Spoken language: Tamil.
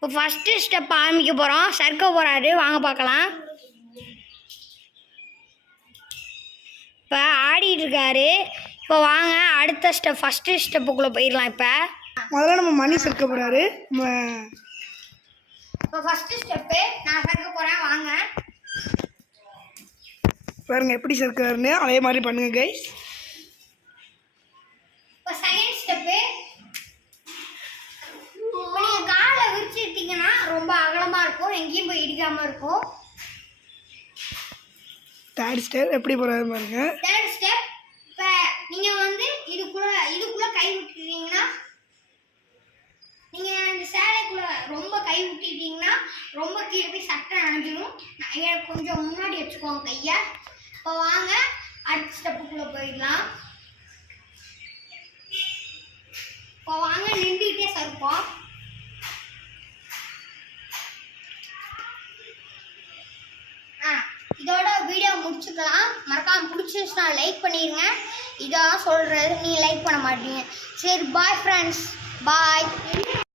இப்போ ஃபஸ்ட்டு ஸ்டெப் ஆரம்பிக்க போகிறோம். சறுக்க போகிறாரு, வாங்க பார்க்கலாம். இப்போ ஆடிட்டு இருக்காரு. இப்போ வாங்க அடுத்த ஸ்டெப், ஃபஸ்ட்டு ஸ்டெப்புக்குள்ளே போயிடலாம். இப்போ முதல்ல நம்ம மணி சறுக்க போகிறாரு. இப்போ ஃபஸ்ட்டு ஸ்டெப்பு நான் சறுக்க போகிறேன், வாங்க பாருங்க எப்படி சறுக்கிறாருன்னு. அதே மாதிரி பண்ணுங்க கைஸ். இப்போ செகண்ட் ஸ்டெப்பு, நீங்கள் காலை விரிச்சிட்டிங்கன்னா ரொம்ப அகலமாக இருக்கும், எங்கேயும் போய் இடிக்காமல் இருக்கும். தேர்ட் ஸ்டெப் எப்படி போகிறாரு பாருங்க. தேர்ட் ஸ்டெப், இப்போ நீங்கள் வந்து இதுக்குள்ளே கை விட்டுட்டீங்கன்னா, நீங்கள் இந்த சேலைக்குள்ளே ரொம்ப கை விட்டுட்டீங்கன்னா ரொம்ப கீழே போய் சட்டை அணைஞ்சிடும். கொஞ்சம் முன்னாடி வச்சுக்கோங்க கையை. இப்போ வாங்க அடுத்த ஸ்டெப்புக்குள்ளே போயிடலாம். இப்போ வாங்க நின்றுக்கிட்டே சறுப்போம். இதோட வீடியோ முடிச்சுக்கலாம். மறக்காமல் பிடிச்சிருச்சுன்னா லைக் பண்ணிடுங்க. இதான் சொல்கிறது, நீங்கள் லைக் பண்ண மாட்டீங்க. சரி, பாய் ஃப்ரெண்ட்ஸ், பாய்.